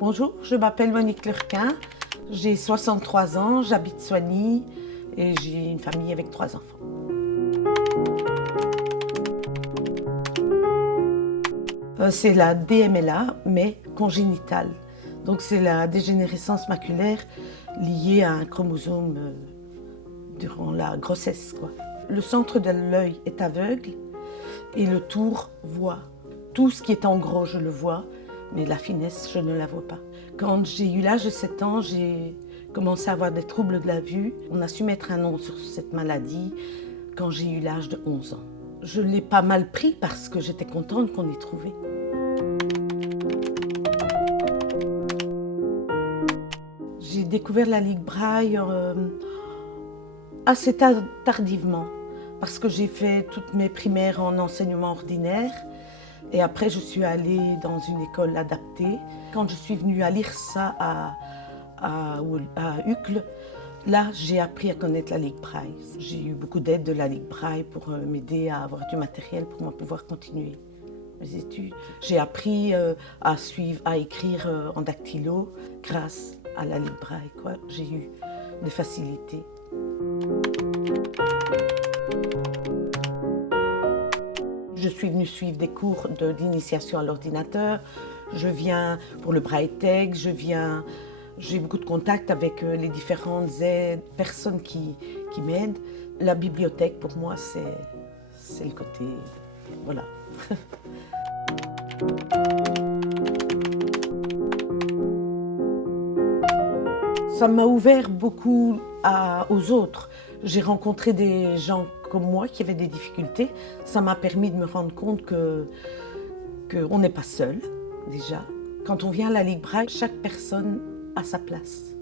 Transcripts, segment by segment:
Bonjour, je m'appelle Monique Lurquin, j'ai 63 ans, j'habite Soigny et j'ai une famille avec 3 enfants. C'est la DMLA, mais congénitale. Donc c'est la dégénérescence maculaire liée à un chromosome durant la grossesse, quoi. Le centre de l'œil est aveugle et le tour voit. Tout ce qui est en gros, je le vois, mais la finesse, je ne la vois pas. Quand j'ai eu l'âge de 7 ans, j'ai commencé à avoir des troubles de la vue. On a su mettre un nom sur cette maladie quand j'ai eu l'âge de 11 ans. Je l'ai pas mal pris parce que j'étais contente qu'on ait trouvé. J'ai découvert la Ligue Braille assez tardivement parce que j'ai fait toutes mes primaires en enseignement ordinaire. Et après, je suis allée dans une école adaptée. Quand je suis venue à l'IRSA à Uccle, là, j'ai appris à connaître la Ligue Braille. J'ai eu beaucoup d'aide de la Ligue Braille pour m'aider à avoir du matériel pour pouvoir continuer mes études. J'ai appris à écrire en dactylo grâce à la Ligue Braille, quoi. J'ai eu des facilités. Je suis venue suivre des cours d'initiation à l'ordinateur. Je viens pour le Braille Tech, j'ai beaucoup de contacts avec les différentes personnes qui m'aident. La bibliothèque, pour moi, c'est le côté... Voilà. Ça m'a ouvert beaucoup aux autres. J'ai rencontré des gens comme moi qui avaient des difficultés. Ça m'a permis de me rendre compte qu'on n'est pas seul, déjà. Quand on vient à la Ligue Braille, chaque personne a sa place.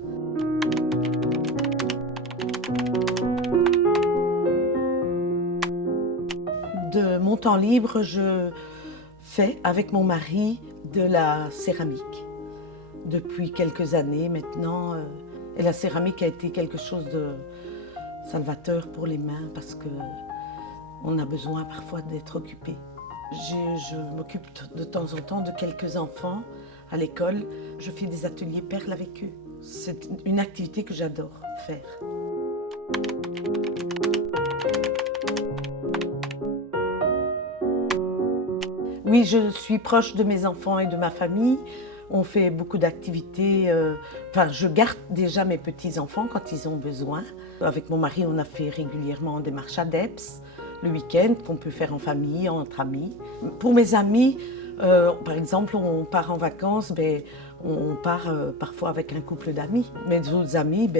De mon temps libre, je fais avec mon mari de la céramique. Depuis quelques années maintenant, et la céramique a été quelque chose de salvateur pour les mains parce qu'on a besoin parfois d'être occupé. Je m'occupe de temps en temps de quelques enfants à l'école. Je fais des ateliers perles avec eux. C'est une activité que j'adore faire. Oui, je suis proche de mes enfants et de ma famille. On fait beaucoup d'activités. Je garde déjà mes petits-enfants quand ils ont besoin. Avec mon mari, on a fait régulièrement des marches à Deps le week-end qu'on peut faire en famille, entre amis. Pour mes amis, par exemple, on part en vacances, on part parfois avec un couple d'amis. Mes autres amis,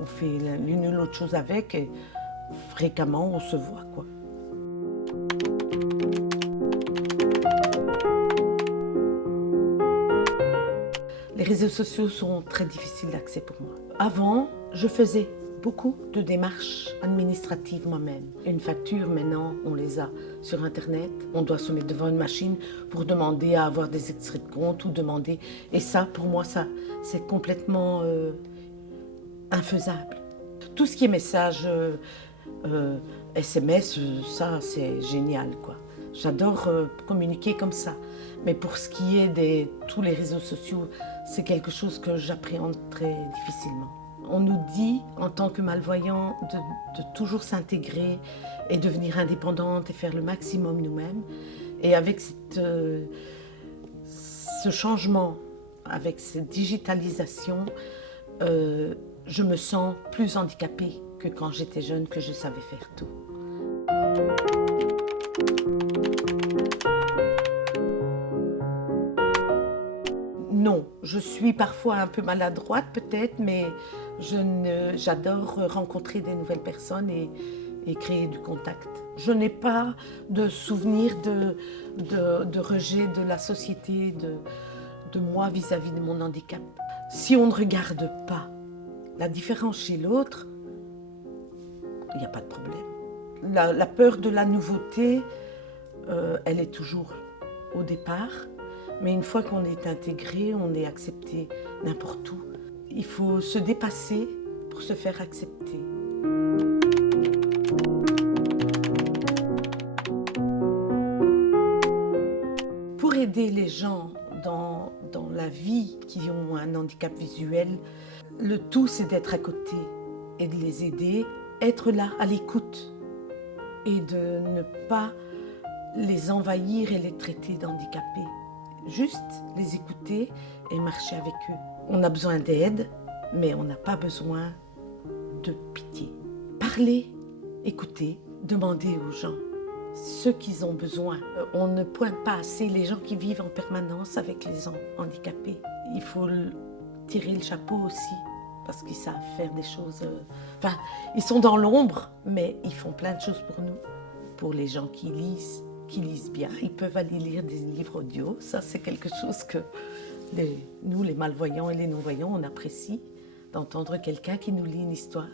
on fait l'une ou l'autre chose avec et fréquemment on se voit, quoi. Les réseaux sociaux sont très difficiles d'accès pour moi. Avant, je faisais beaucoup de démarches administratives moi-même. Une facture, maintenant, on les a sur Internet. On doit se mettre devant une machine pour demander à avoir des extraits de compte ou demander... Et ça, pour moi, c'est complètement infaisable. Tout ce qui est message, SMS, ça, c'est génial, quoi. J'adore communiquer comme ça. Mais pour ce qui est de tous les réseaux sociaux, c'est quelque chose que j'appréhende très difficilement. On nous dit, en tant que malvoyants, de toujours s'intégrer et devenir indépendante et faire le maximum nous-mêmes. Et avec ce changement, avec cette digitalisation, je me sens plus handicapée que quand j'étais jeune, que je savais faire tout. Non, je suis parfois un peu maladroite peut-être, mais j'adore rencontrer des nouvelles personnes et créer du contact. Je n'ai pas de souvenir de rejet de la société, de moi vis-à-vis de mon handicap. Si on ne regarde pas la différence chez l'autre, il n'y a pas de problème. La peur de la nouveauté, elle est toujours au départ. Mais une fois qu'on est intégré, on est accepté n'importe où. Il faut se dépasser pour se faire accepter. Pour aider les gens dans la vie qui ont un handicap visuel. Le tout, c'est d'être à côté et de les aider, être là, à l'écoute, et de ne pas les envahir et les traiter d'handicapés. Juste les écouter et marcher avec eux. On a besoin d'aide, mais on n'a pas besoin de pitié. Parler, écouter, demander aux gens ce qu'ils ont besoin. On ne pointe pas assez les gens qui vivent en permanence avec les handicapés. Il faut tirer le chapeau aussi, parce qu'ils savent faire des choses... Enfin, ils sont dans l'ombre, mais ils font plein de choses pour nous. Pour les gens qui lisent bien, ils peuvent aller lire des livres audio. Ça, c'est quelque chose que nous, les malvoyants et les non-voyants, on apprécie, d'entendre quelqu'un qui nous lit une histoire.